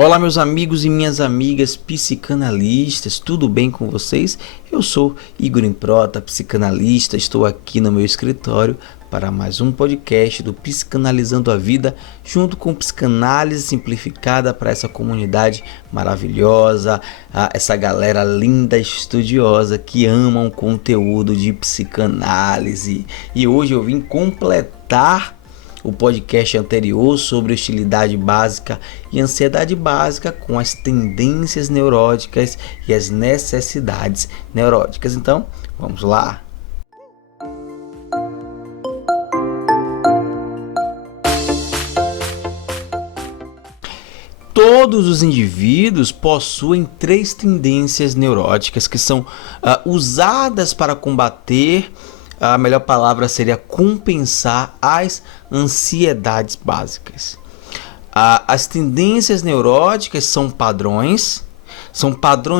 Olá, meus amigos e minhas amigas psicanalistas, tudo bem com vocês? Eu sou Igor Improta, psicanalista, estou aqui no meu escritório para mais um podcast do Psicanalizando a Vida, junto com Psicanálise Simplificada para essa comunidade maravilhosa, essa galera linda, estudiosa que ama o conteúdo de psicanálise. E hoje eu vim completar o podcast anterior sobre hostilidade básica e ansiedade básica com as tendências neuróticas e as necessidades neuróticas. Então, vamos lá. Todos os indivíduos possuem três tendências neuróticas que são usadas para combater. A melhor palavra seria compensar as ansiedades básicas. As tendências neuróticas são padrões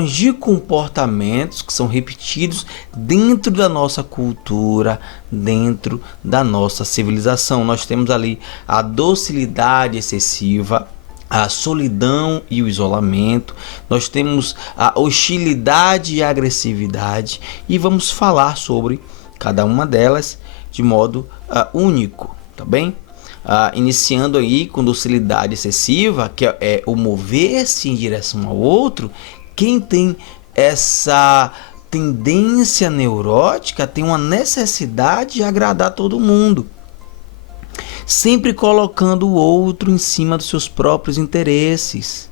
de comportamentos que são repetidos dentro da nossa cultura, dentro da nossa civilização. Nós temos ali a docilidade excessiva, a solidão e o isolamento, nós temos a hostilidade e a agressividade, e vamos falar sobre cada uma delas de modo único, tá bem? Iniciando aí com docilidade excessiva, que é o mover-se em direção ao outro. Quem tem essa tendência neurótica tem uma necessidade de agradar todo mundo, sempre colocando o outro em cima dos seus próprios interesses.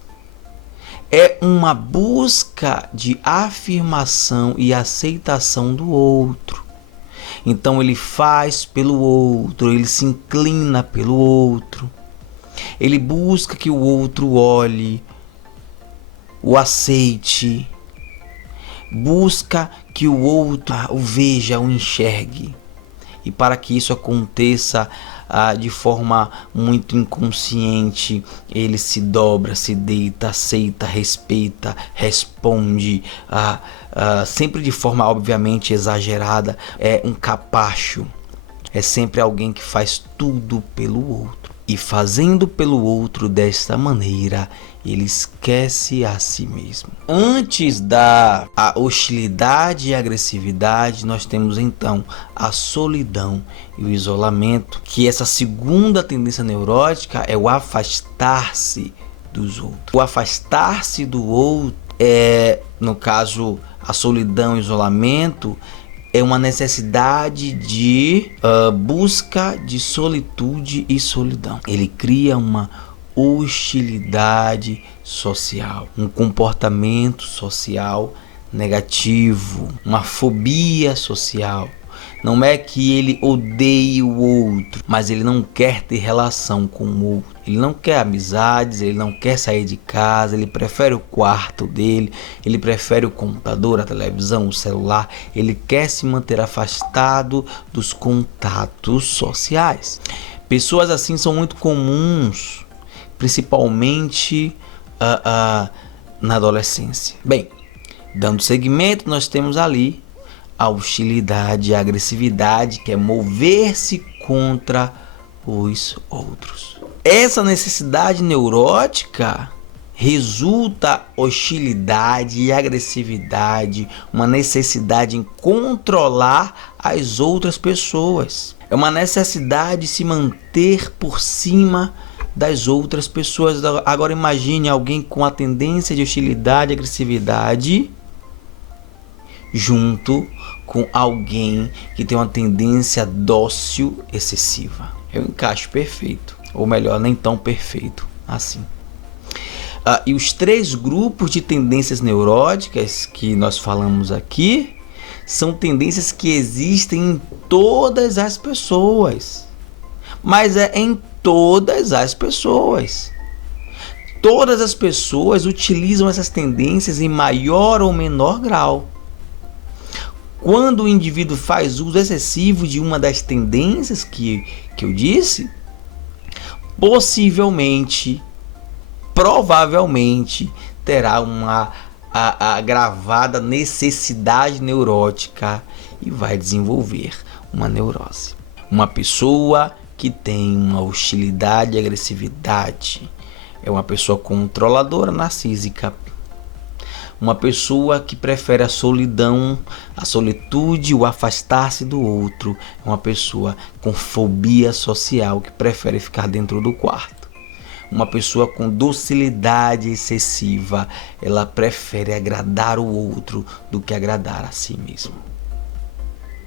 É uma busca de afirmação e aceitação do outro. Então ele faz pelo outro, ele se inclina pelo outro, ele busca que o outro olhe, o aceite, busca que o outro o veja, o enxergue. E para que isso aconteça de forma muito inconsciente, ele se dobra, se deita, aceita, respeita, responde, sempre de forma obviamente exagerada. É um capacho, é sempre alguém que faz tudo pelo outro. E fazendo pelo outro desta maneira, ele esquece a si mesmo. Antes da hostilidade e agressividade, nós temos então a solidão e o isolamento, que essa segunda tendência neurótica é o afastar-se dos outros. O afastar-se do outro no caso, a solidão e o isolamento, é uma necessidade de busca de solitude e solidão. Ele cria uma hostilidade social, um comportamento social negativo, uma fobia social. Não é que ele odeie o outro, mas ele não quer ter relação com o outro. Ele não quer amizades, ele não quer sair de casa, ele prefere o quarto dele, ele prefere o computador, a televisão, o celular. Ele quer se manter afastado dos contatos sociais. Pessoas assim são muito comuns, principalmente na adolescência. Bem, dando seguimento, nós temos ali a hostilidade e a agressividade, que é mover-se contra os outros. Essa necessidade neurótica resulta hostilidade e agressividade, uma necessidade em controlar as outras pessoas. É uma necessidade de se manter por cima das outras pessoas. Agora imagine alguém com a tendência de hostilidade e agressividade junto com alguém que tem uma tendência dócil excessiva. É um encaixe perfeito, ou melhor, nem tão perfeito assim. E os três grupos de tendências neuróticas que nós falamos aqui são tendências que existem em todas as pessoas, mas é em todas as pessoas. Todas as pessoas utilizam essas tendências em maior ou menor grau. Quando o indivíduo faz uso excessivo de uma das tendências que eu disse, provavelmente terá uma agravada necessidade neurótica e vai desenvolver uma neurose. Uma pessoa que tem uma hostilidade e agressividade, É uma pessoa controladora, narcísica. Uma pessoa que prefere a solidão, a solitude, o afastar-se do outro. É uma pessoa com fobia social, que prefere ficar dentro do quarto. Uma pessoa com docilidade excessiva, ela prefere agradar o outro do que agradar a si mesmo.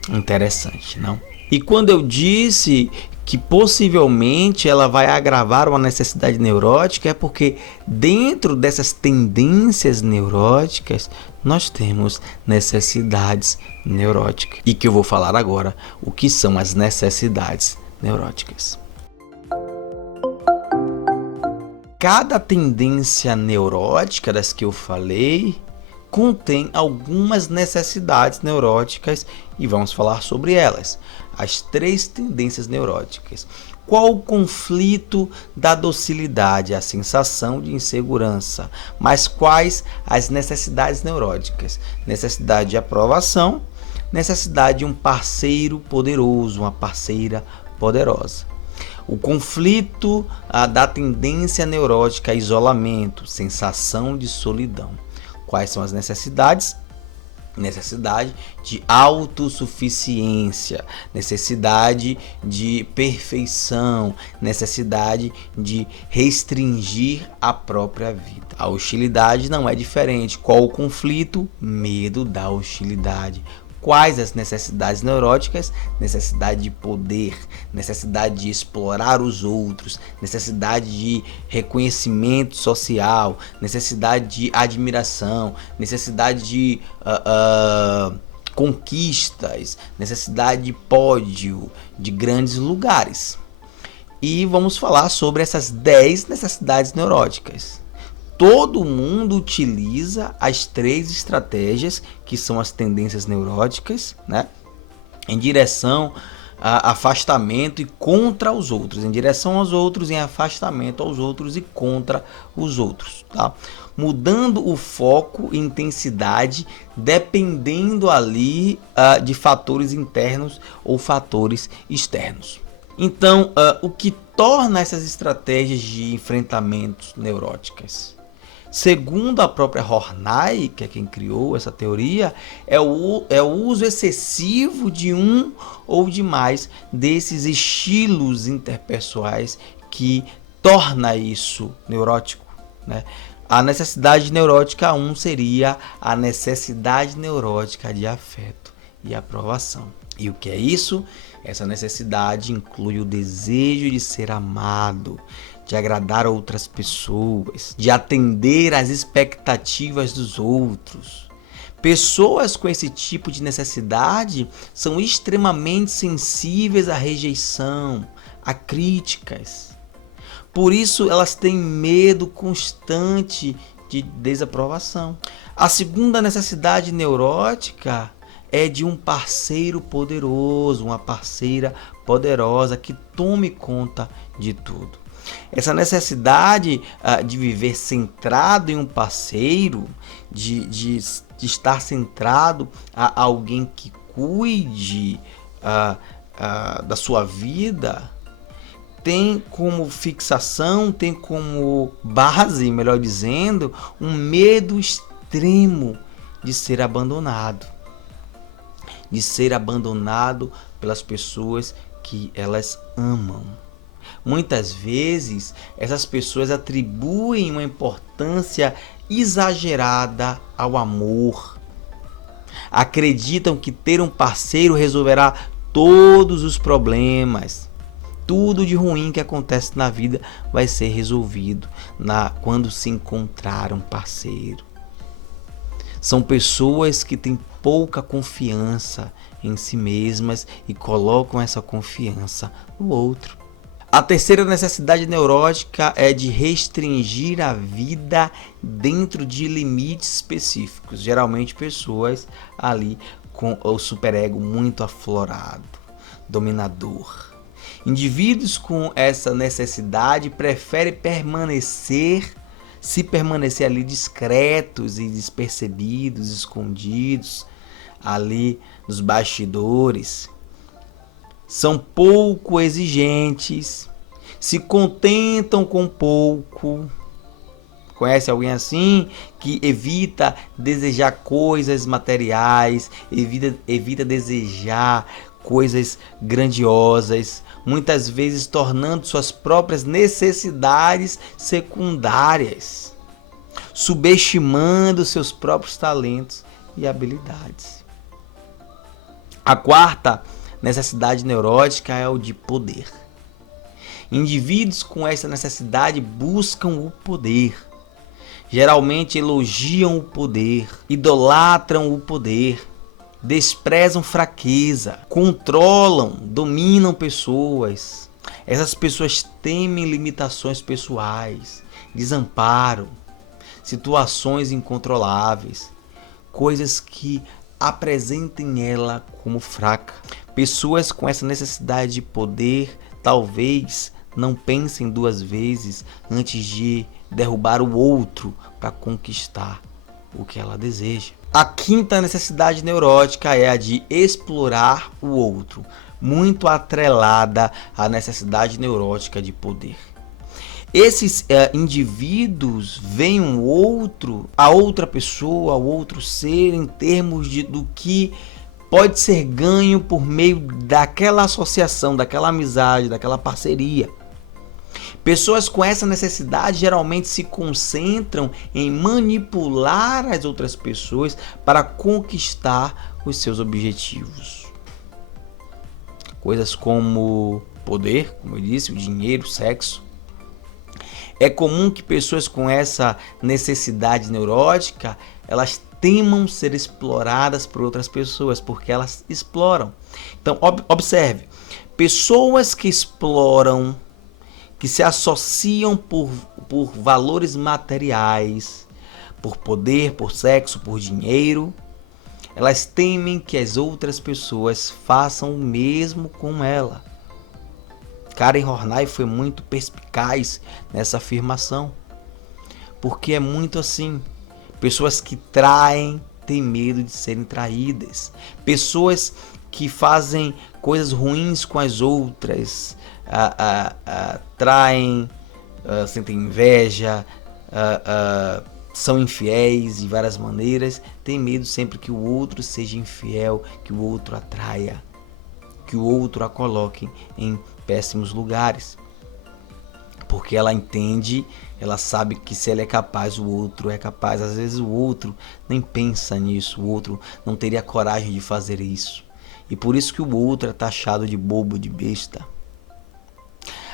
Interessante, não? E quando eu disse que possivelmente ela vai agravar uma necessidade neurótica, é porque dentro dessas tendências neuróticas nós temos necessidades neuróticas. E que eu vou falar agora o que são as necessidades neuróticas. Cada tendência neurótica das que eu falei contém algumas necessidades neuróticas e vamos falar sobre elas. As 3 tendências neuróticas. Qual o conflito da docilidade, a sensação de insegurança? Mas quais as necessidades neuróticas? Necessidade de aprovação, necessidade de um parceiro poderoso, uma parceira poderosa. O conflito da tendência neurótica a isolamento, sensação de solidão. Quais são as necessidades? Necessidade de autossuficiência, necessidade de perfeição, necessidade de restringir a própria vida. A hostilidade não é diferente. Qual o conflito? Medo da hostilidade. Quais as necessidades neuróticas? Necessidade de poder, necessidade de explorar os outros, necessidade de reconhecimento social, necessidade de admiração, necessidade de conquistas, necessidade de pódio, de grandes lugares. E vamos falar sobre essas 10 necessidades neuróticas. Todo mundo utiliza as 3 estratégias, que são as tendências neuróticas, né? Em direção a afastamento e contra os outros. Em direção aos outros, em afastamento aos outros e contra os outros. Tá? Mudando o foco e intensidade, dependendo ali de fatores internos ou fatores externos. Então, o que torna essas estratégias de enfrentamentos neuróticas? Segundo a própria Horney, que é quem criou essa teoria, é o uso excessivo de um ou de mais desses estilos interpessoais que torna isso neurótico, né? A necessidade neurótica 1 seria a necessidade neurótica de afeto e aprovação. E o que é isso? Essa necessidade inclui o desejo de ser amado, de agradar outras pessoas, de atender às expectativas dos outros. Pessoas com esse tipo de necessidade são extremamente sensíveis à rejeição, a críticas. Por isso, elas têm medo constante de desaprovação. A segunda necessidade neurótica é de um parceiro poderoso, uma parceira poderosa que tome conta de tudo. Essa necessidade de viver centrado em um parceiro, de estar centrado a alguém que cuide da sua vida, tem como fixação, tem como base, melhor dizendo, um medo extremo de ser abandonado. De ser abandonado pelas pessoas que elas amam. Muitas vezes, essas pessoas atribuem uma importância exagerada ao amor. Acreditam que ter um parceiro resolverá todos os problemas. Tudo de ruim que acontece na vida vai ser resolvido quando se encontrar um parceiro. São pessoas que têm pouca confiança em si mesmas e colocam essa confiança no outro. A terceira necessidade neurótica é de restringir a vida dentro de limites específicos. Geralmente pessoas ali com o superego muito aflorado, dominador. Indivíduos com essa necessidade preferem se permanecer ali discretos e despercebidos, escondidos, ali nos bastidores. São pouco exigentes, se contentam com pouco, Conhece alguém assim? Que evita desejar coisas materiais, evita desejar coisas grandiosas, muitas vezes tornando suas próprias necessidades secundárias, subestimando seus próprios talentos e habilidades. A quarta necessidade neurótica é o de poder. Indivíduos com essa necessidade buscam o poder. Geralmente elogiam o poder, idolatram o poder, desprezam fraqueza, controlam, dominam pessoas. Essas pessoas temem limitações pessoais, desamparo, situações incontroláveis, coisas que apresentem ela como fraca. Pessoas com essa necessidade de poder talvez não pensem duas vezes antes de derrubar o outro para conquistar o que ela deseja. A quinta necessidade neurótica é a de explorar o outro, muito atrelada à necessidade neurótica de poder. Esses indivíduos veem o outro, a outra pessoa, o outro ser em termos do que pode ser ganho por meio daquela associação, daquela amizade, daquela parceria. Pessoas com essa necessidade geralmente se concentram em manipular as outras pessoas para conquistar os seus objetivos. Coisas como poder, como eu disse, o dinheiro, o sexo. É comum que pessoas com essa necessidade neurótica, elas temam ser exploradas por outras pessoas, porque elas exploram. Então, observe, pessoas que exploram, que se associam por valores materiais, por poder, por sexo, por dinheiro, elas temem que as outras pessoas façam o mesmo com ela. Karen Horney foi muito perspicaz nessa afirmação, porque é muito assim. Pessoas que traem têm medo de serem traídas. Pessoas que fazem coisas ruins com as outras, traem, sentem inveja, são infiéis de várias maneiras, têm medo sempre que o outro seja infiel, que o outro atraia, que o outro a coloque em péssimos lugares. Porque ela entende, ela sabe que se ela é capaz, o outro é capaz. Às vezes o outro nem pensa nisso, o outro não teria coragem de fazer isso. E por isso que o outro é taxado de bobo, de besta.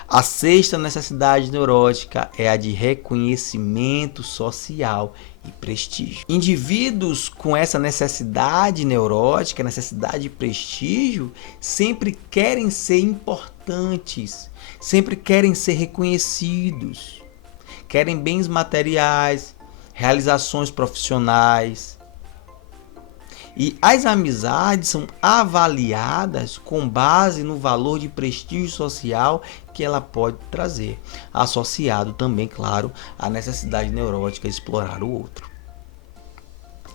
A sexta necessidade neurótica é a de reconhecimento social e prestígio. Indivíduos com essa necessidade neurótica, necessidade de prestígio, sempre querem ser importantes, sempre querem ser reconhecidos, querem bens materiais, realizações profissionais. E as amizades são avaliadas com base no valor de prestígio social que ela pode trazer, associado também, claro, à necessidade neurótica de explorar o outro.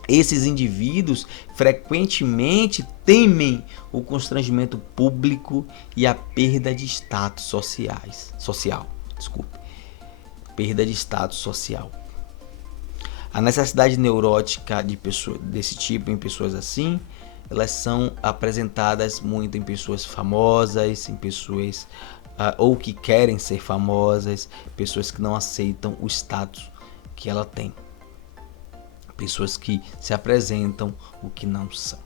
Esses indivíduos frequentemente temem o constrangimento público e a perda de status social. Perda de status social. A necessidade neurótica de pessoa desse tipo, em pessoas assim, elas são apresentadas muito em pessoas famosas, em pessoas ou que querem ser famosas, pessoas que não aceitam o status que ela tem, pessoas que se apresentam o que não são.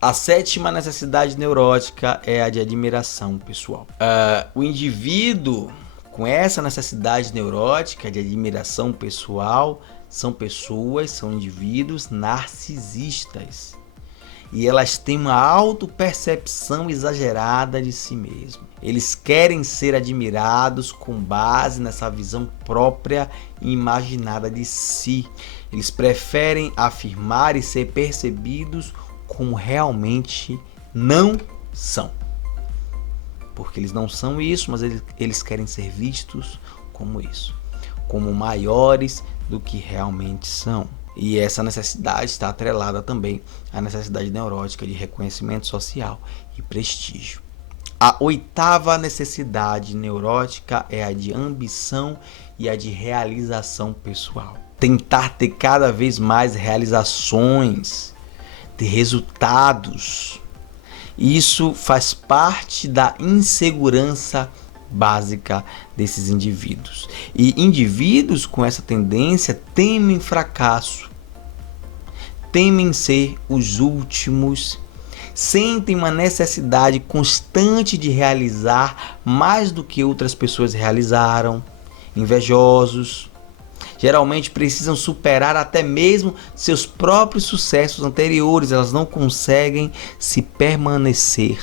A sétima necessidade neurótica é a de admiração pessoal. O indivíduo com essa necessidade neurótica de admiração pessoal são indivíduos narcisistas. E elas têm uma autopercepção exagerada de si mesmo. Eles querem ser admirados com base nessa visão própria e imaginada de si. Eles preferem afirmar e ser percebidos como realmente não são. Porque eles não são isso, mas eles querem ser vistos como isso, como maiores do que realmente são. E essa necessidade está atrelada também à necessidade neurótica de reconhecimento social e prestígio. A oitava necessidade neurótica é a de ambição e a de realização pessoal. Tentar ter cada vez mais realizações, ter resultados. Isso faz parte da insegurança básica desses indivíduos. E indivíduos com essa tendência temem fracasso, temem ser os últimos, sentem uma necessidade constante de realizar mais do que outras pessoas realizaram, invejosos. Geralmente precisam superar até mesmo seus próprios sucessos anteriores. Elas não conseguem permanecer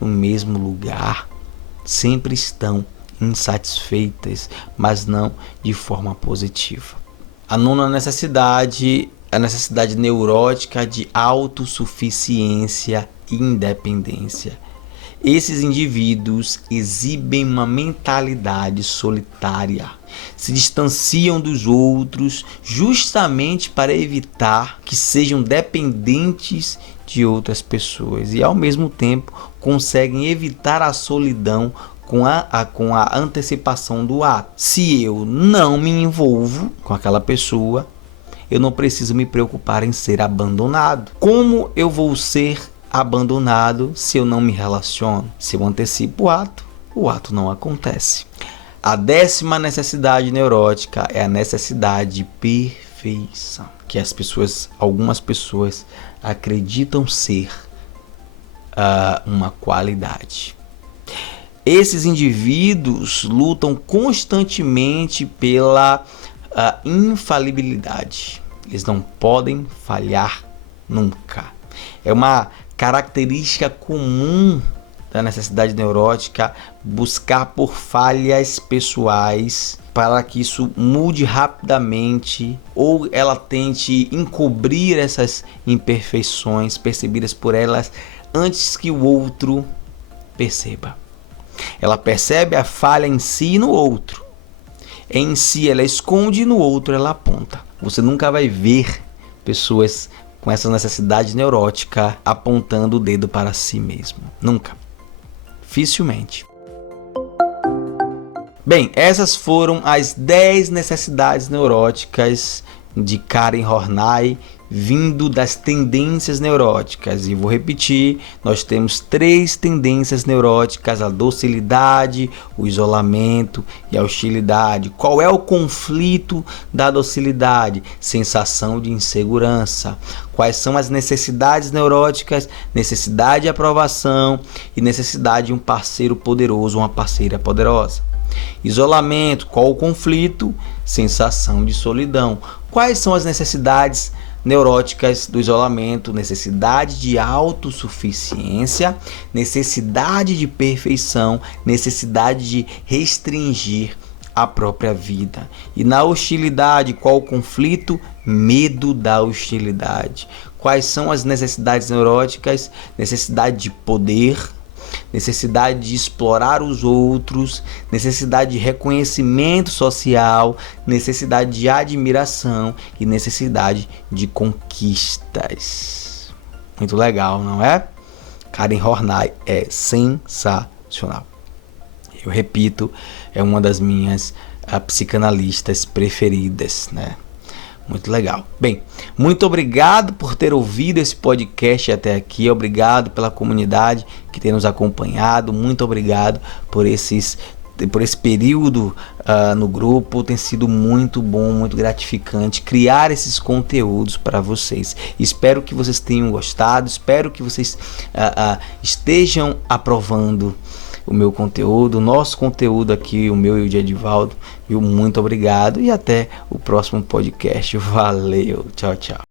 no mesmo lugar. Sempre estão insatisfeitas, mas não de forma positiva. A nona necessidade, a necessidade neurótica de autossuficiência e independência. Esses indivíduos exibem uma mentalidade solitária, se distanciam dos outros justamente para evitar que sejam dependentes de outras pessoas e, ao mesmo tempo, conseguem evitar a solidão com a antecipação do ato. Se eu não me envolvo com aquela pessoa, eu não preciso me preocupar em ser abandonado. Como eu vou ser abandonado se eu não me relaciono? Se eu antecipo o ato não acontece. A 10ª necessidade neurótica é a necessidade de perfeição, que algumas pessoas acreditam ser uma qualidade. Esses indivíduos lutam constantemente pela infalibilidade. Eles não podem falhar nunca. É uma característica comum da necessidade neurótica buscar por falhas pessoais para que isso mude rapidamente, ou ela tente encobrir essas imperfeições percebidas por elas antes que o outro perceba. Ela percebe a falha em si e no outro. Em si ela esconde e no outro ela aponta. Você nunca vai ver pessoas com essa necessidade neurótica apontando o dedo para si mesmo. Nunca. Dificilmente. Bem, essas foram as 10 necessidades neuróticas de Karen Horney, vindo das tendências neuróticas. E vou repetir, nós temos 3 tendências neuróticas: a docilidade, o isolamento e a hostilidade. Qual é o conflito da docilidade? Sensação de insegurança. Quais são as necessidades neuróticas? Necessidade de aprovação e necessidade de um parceiro poderoso, uma parceira poderosa. Isolamento, qual o conflito? Sensação de solidão. Quais são as necessidades neuróticas do isolamento? Necessidade de autossuficiência, necessidade de perfeição, necessidade de restringir a própria vida. E na hostilidade, qual o conflito? Medo da hostilidade. Quais são as necessidades neuróticas? Necessidade de poder, necessidade de explorar os outros, necessidade de reconhecimento social, necessidade de admiração e necessidade de conquistas. Muito legal, não é? Karen Horney é sensacional. Eu repito, é uma das minhas psicanalistas preferidas, né? Muito legal. Bem, muito obrigado por ter ouvido esse podcast até aqui. Obrigado pela comunidade que tem nos acompanhado. Muito obrigado por esse período no grupo. Tem sido muito bom, muito gratificante criar esses conteúdos para vocês. Espero que vocês tenham gostado. Espero que vocês estejam aprovando o meu conteúdo, o nosso conteúdo aqui, o meu e o de Edivaldo. Muito obrigado e até o próximo podcast. Valeu, tchau, tchau.